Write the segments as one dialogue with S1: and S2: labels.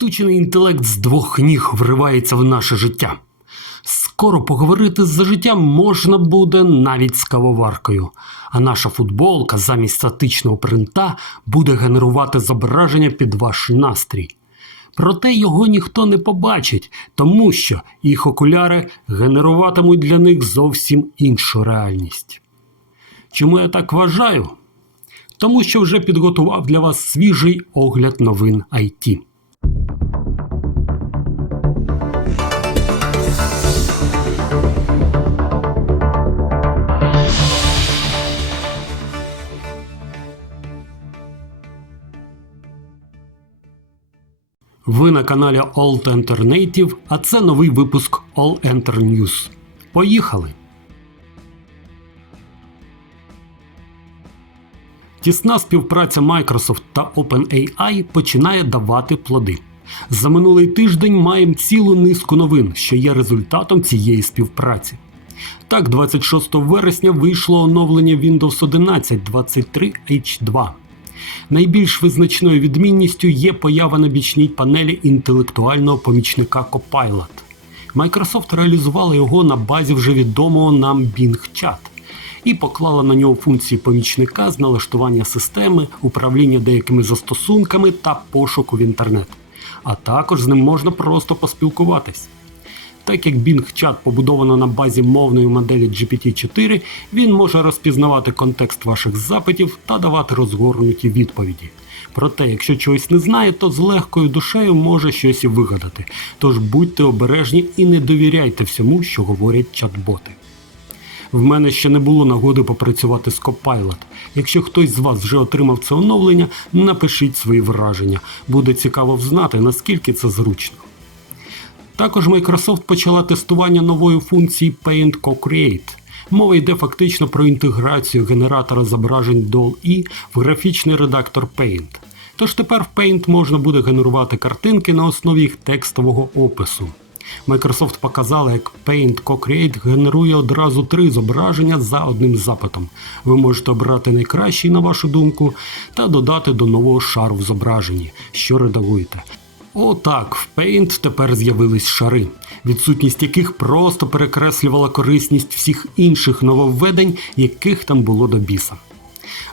S1: Штучний інтелект з двох ніг вривається в наше життя. Скоро поговорити за життям можна буде навіть з кавоваркою, а наша футболка замість статичного принта буде генерувати зображення під ваш настрій. Проте його ніхто не побачить, тому що їх окуляри генеруватимуть для них зовсім іншу реальність. Чому я так вважаю? Тому що вже підготував для вас свіжий огляд новин IT. Ви на каналі Alt Enter Native, а це новий випуск All Enter News. Поїхали! Тісна співпраця Microsoft та OpenAI починає давати плоди. За минулий тиждень маємо цілу низку новин, що є результатом цієї співпраці. Так, 26 вересня вийшло оновлення Windows 11 23 H2. Найбільш визначною відмінністю є поява на бічній панелі інтелектуального помічника Copilot. Microsoft реалізувала його на базі вже відомого нам Bing Chat і поклала на нього функції помічника з налаштування системи, управління деякими застосунками та пошуку в інтернет. А також з ним можна просто поспілкуватись. Так як Bing Chat побудовано на базі мовної моделі GPT-4, він може розпізнавати контекст ваших запитів та давати розгорнуті відповіді. Проте, якщо чогось не знає, то з легкою душею може щось і вигадати. Тож будьте обережні і не довіряйте всьому, що говорять чат-боти. В мене ще не було нагоди попрацювати з Copilot. Якщо хтось з вас вже отримав це оновлення, напишіть свої враження. Буде цікаво взнати, наскільки це зручно. Також Microsoft почала тестування нової функції Paint Co-Create. Мова йде фактично про інтеграцію генератора зображень DALL-E в графічний редактор Paint. Тож тепер в Paint можна буде генерувати картинки на основі їх текстового опису. Microsoft показала, як Paint Co-Create генерує одразу три зображення за одним запитом. Ви можете обрати найкращий, на вашу думку, та додати до нового шару в зображенні, що редагуєте. Отак, в Paint тепер з'явились шари, відсутність яких просто перекреслювала корисність всіх інших нововведень, яких там було до біса.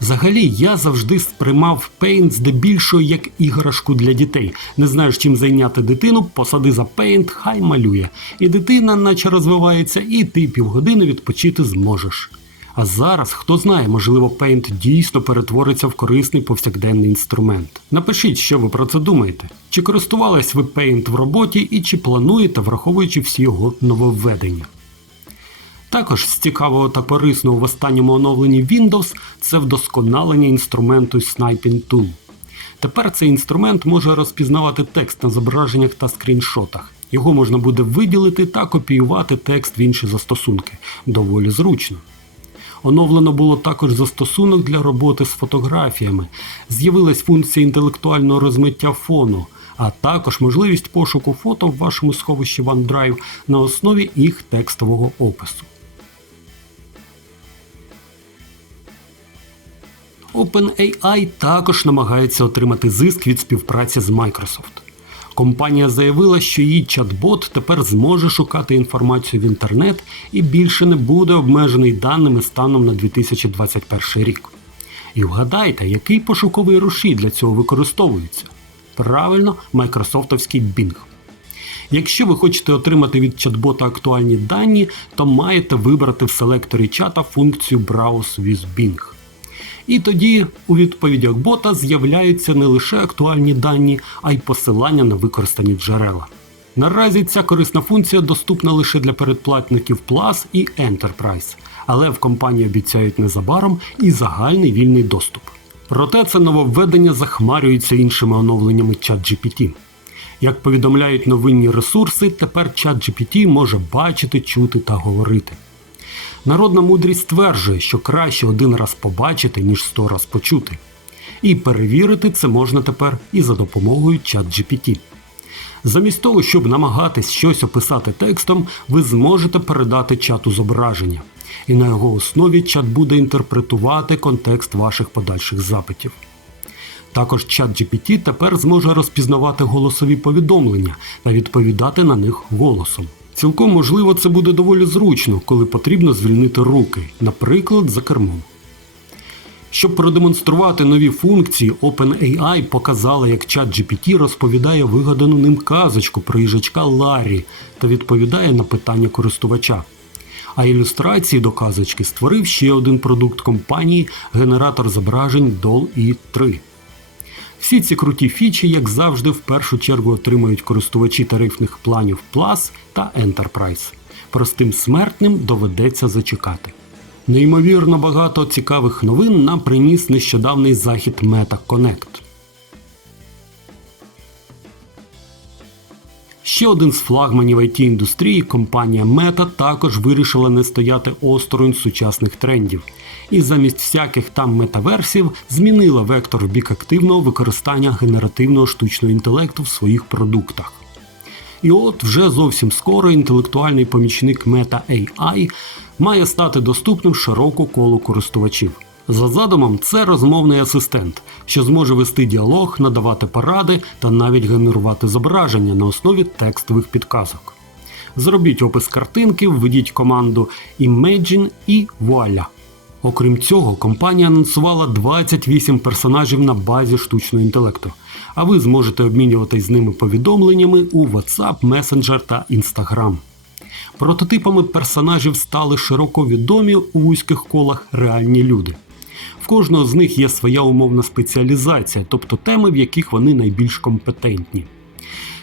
S1: Взагалі, я завжди сприймав Paint здебільшого як іграшку для дітей. Не знаєш, чим зайняти дитину, посади за Paint, хай малює. І дитина наче розвивається, і ти півгодини відпочити зможеш. А зараз, хто знає, можливо, Paint дійсно перетвориться в корисний повсякденний інструмент. Напишіть, що ви про це думаєте. Чи користувались ви Paint в роботі і чи плануєте, враховуючи всі його нововведення. Також з цікавого та корисного в останньому оновленні Windows це вдосконалення інструменту Sniping Tool. Тепер цей інструмент може розпізнавати текст на зображеннях та скріншотах. Його можна буде виділити та копіювати текст в інші застосунки. Доволі зручно. Оновлено було також застосунок для роботи з фотографіями. З'явилась функція інтелектуального розмиття фону, а також можливість пошуку фото в вашому сховищі OneDrive на основі їх текстового опису. OpenAI також намагається отримати зиск від співпраці з Microsoft. Компанія заявила, що її чат-бот тепер зможе шукати інформацію в інтернет і більше не буде обмежений даними станом на 2021 рік. І вгадайте, який пошуковий рушій для цього використовується? Правильно, майкрософтовський Bing. Якщо ви хочете отримати від чат-бота актуальні дані, то маєте вибрати в селекторі чата функцію Browse with Bing. І тоді у відповідях бота з'являються не лише актуальні дані, а й посилання на використані джерела. Наразі ця корисна функція доступна лише для передплатників Plus і Enterprise, але в компанії обіцяють незабаром і загальний вільний доступ. Проте це нововведення захмарюється іншими оновленнями ChatGPT. Як повідомляють новинні ресурси, тепер ChatGPT може бачити, чути та говорити. Народна мудрість стверджує, що краще один раз побачити, ніж сто раз почути. І перевірити це можна тепер і за допомогою ChatGPT. Замість того, щоб намагатись щось описати текстом, ви зможете передати чату зображення. І на його основі чат буде інтерпретувати контекст ваших подальших запитів. Також ChatGPT тепер зможе розпізнавати голосові повідомлення та відповідати на них голосом. Цілком можливо, це буде доволі зручно, коли потрібно звільнити руки, наприклад, за кермом. Щоб продемонструвати нові функції, OpenAI показала, як ChatGPT розповідає вигадану ним казочку про їжачка Ларрі та відповідає на питання користувача. А ілюстрації до казочки створив ще один продукт компанії генератор зображень DALL-E 3. Всі ці круті фічі, як завжди, в першу чергу отримують користувачі тарифних планів Plus та Enterprise. Простим смертним доведеться зачекати. Неймовірно багато цікавих новин нам приніс нещодавний захід Meta Ще один з флагманів it індустрії, компанія Meta, також вирішила не стояти осторонь сучасних трендів. І замість всяких там метаверсів змінила вектор в бік активного використання генеративного штучного інтелекту в своїх продуктах. І от вже зовсім скоро інтелектуальний помічник Meta AI має стати доступним широку колу користувачів. За задумом, це розмовний асистент, що зможе вести діалог, надавати поради та навіть генерувати зображення на основі текстових підказок. Зробіть опис картинки, введіть команду Imagine і вуаля. Окрім цього, компанія анонсувала 28 персонажів на базі штучного інтелекту, а ви зможете обмінюватись з ними повідомленнями у WhatsApp, Messenger та Instagram. Прототипами персонажів стали широко відомі у вузьких колах реальні люди. В кожного з них є своя умовна спеціалізація, тобто теми, в яких вони найбільш компетентні.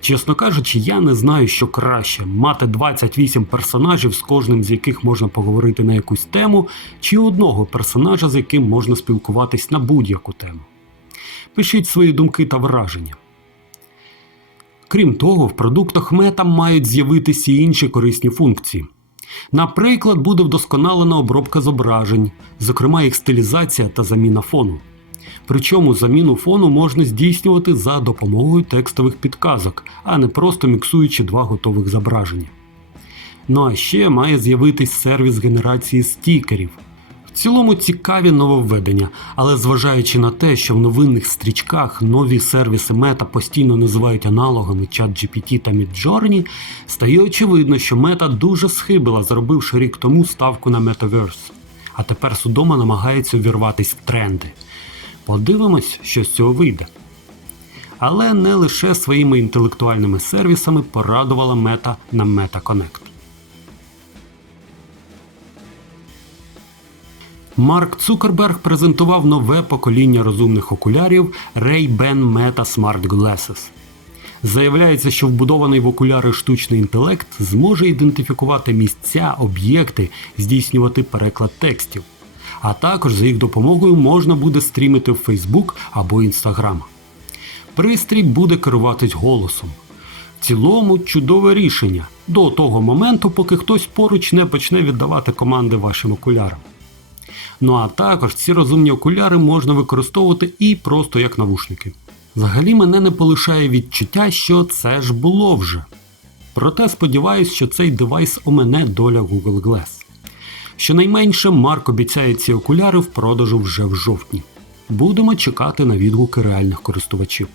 S1: Чесно кажучи, я не знаю, що краще мати 28 персонажів, з кожним з яких можна поговорити на якусь тему, чи одного персонажа, з яким можна спілкуватись на будь-яку тему. Пишіть свої думки та враження. Крім того, в продуктах Мета мають з'явитися і інші корисні функції. Наприклад, буде вдосконалена обробка зображень, зокрема їх стилізація та заміна фону. Причому заміну фону можна здійснювати за допомогою текстових підказок, а не просто міксуючи два готових зображення. Ну а ще має з'явитись сервіс генерації стікерів. Цілому цікаві нововведення, але зважаючи на те, що в новинних стрічках нові сервіси Мета постійно називають аналогами ChatGPT та Midjourney, стає очевидно, що Мета дуже схибила, зробивши рік тому ставку на Metaverse. А тепер судома намагається увірватись в тренди. Подивимось, що з цього вийде. Але не лише своїми інтелектуальними сервісами порадувала мета на Meta Марк Цукерберг презентував нове покоління розумних окулярів Ray-Ban Meta Smart Glasses. Заявляється, що вбудований в окуляри штучний інтелект зможе ідентифікувати місця, об'єкти, здійснювати переклад текстів. А також за їх допомогою можна буде стрімити в Facebook або Instagram. Пристрій буде керуватись голосом. В цілому чудове рішення до того моменту, поки хтось поруч не почне віддавати команди вашим окулярам. Ну а також ці розумні окуляри можна використовувати і просто як навушники. Взагалі мене не полишає відчуття, що це ж було вже. Проте сподіваюсь, що цей девайс омене доля Google Glass. Щонайменше Марк обіцяє ці окуляри в продажу вже в жовтні. Будемо чекати на відгуки реальних користувачів.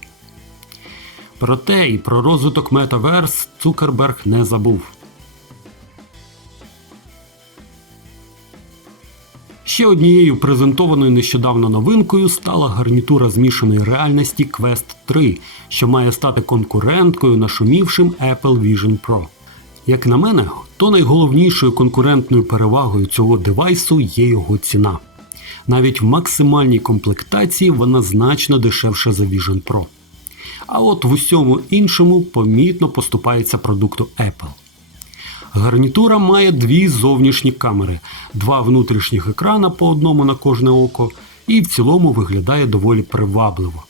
S1: Проте і про розвиток Metaverse Цукерберг не забув. Ще однією презентованою нещодавно новинкою стала гарнітура змішаної реальності Quest 3, що має стати конкуренткою нашумівшим Apple Vision Pro. Як на мене, то найголовнішою конкурентною перевагою цього девайсу є його ціна. Навіть в максимальній комплектації вона значно дешевша за Vision Pro. А от в усьому іншому помітно поступається продукту Apple. Гарнітура має дві зовнішні камери, два внутрішніх екрана по одному на кожне око, і в цілому виглядає доволі привабливо.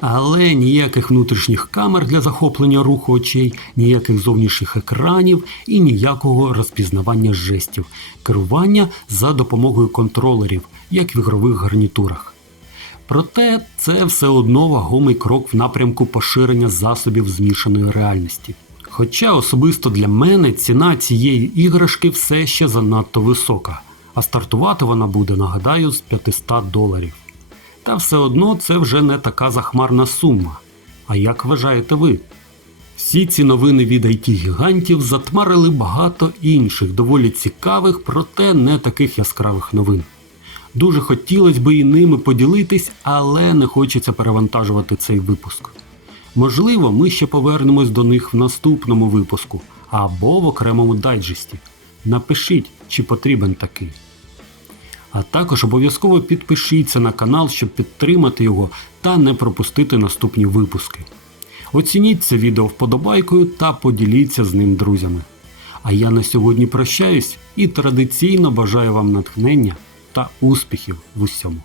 S1: Але ніяких внутрішніх камер для захоплення руху очей, ніяких зовнішніх екранів і ніякого розпізнавання жестів, керування за допомогою контролерів, як в ігрових гарнітурах. Проте це все одно вагомий крок в напрямку поширення засобів змішаної реальності. Хоча особисто для мене ціна цієї іграшки все ще занадто висока, а стартувати вона буде, нагадаю, з 500 доларів. Та все одно це вже не така захмарна сума. А як вважаєте ви? Всі ці новини від it гігантів затмарили багато інших, доволі цікавих, проте не таких яскравих новин. Дуже хотілося би і ними поділитись, але не хочеться перевантажувати цей випуск. Можливо, ми ще повернемось до них в наступному випуску або в окремому дайджесті. Напишіть, чи потрібен такий. А також обов'язково підпишіться на канал, щоб підтримати його та не пропустити наступні випуски. Оцініть це відео вподобайкою та поділіться з ним друзями. А я на сьогодні прощаюсь і традиційно бажаю вам натхнення та успіхів в усьому.